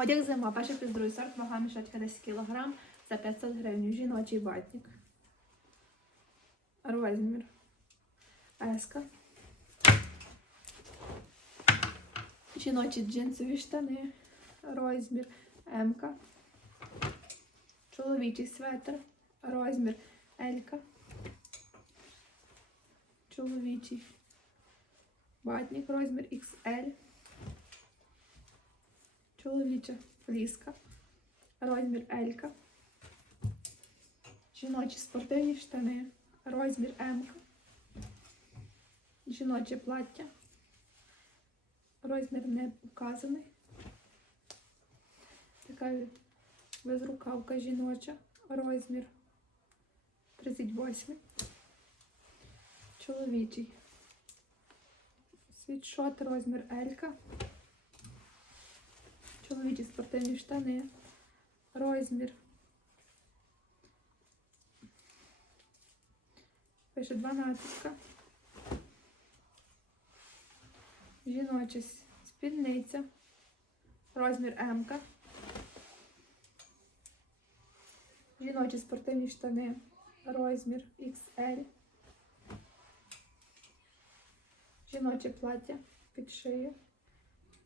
Одяг зима, перший плюс другий сорт, вага мішечка 10 кг за 500 гривень. Жіночий батник. Розмір. Еска. Жіночі джинсові штани. Розмір М-ка. Чоловічий светр. Розмір L-ка. Чоловічий батник. Розмір XL. Чоловіча фліска. Розмір L-ка. Жіночі спортивні штани. Розмір М-ка. Жіноче плаття. Розмір не вказаний. Така безрукавка жіноча. Розмір 38. Чоловічий. Світшот, розмір L-ка. Чоловічі спортивні штани. Розмір. Пише 12. Жіноча спідниця. Розмір М. Жіночі спортивні штани. Розмір XL. Жіноче плаття під шию.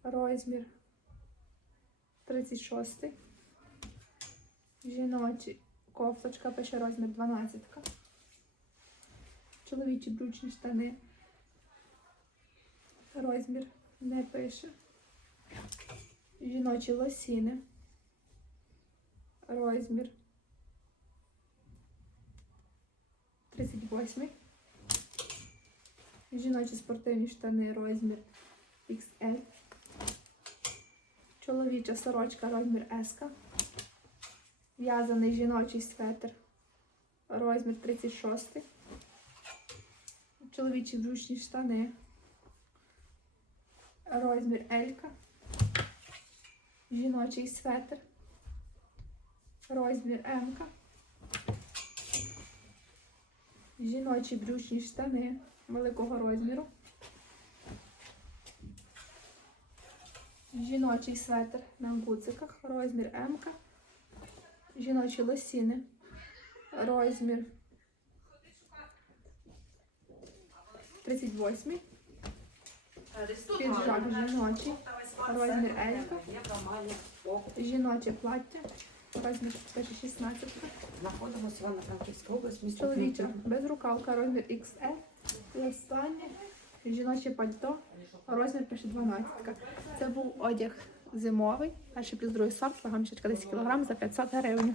Розмір 36. Жіночі кофточка пише розмір 12. Чоловічі брючні штани. Розмір не пише. Жіночі лосіни. Розмір 38. Жіночі спортивні штани розмір XL. Чоловіча сорочка розмір S. В'язаний жіночий светр розмір 36. Чоловічі брючні штани. Розмір L. Жіночий светр. Розмір М. Жіночі брючні штани великого розміру. Жіночий светр на гудзиках, розмір М. Жіночі лосіни, розмір 38. Піджак жіночий, розмір L. Жіноче плаття, розмір пише 16. Знаходимося в Івано-Франківській області, Чоловіча безрукавка, розмір XL. І останнє жіноче пальто, розмір пише 12. Це був одяг зимовий, перший плюс другий сорт, вага ще 10 кг за 500 гривень.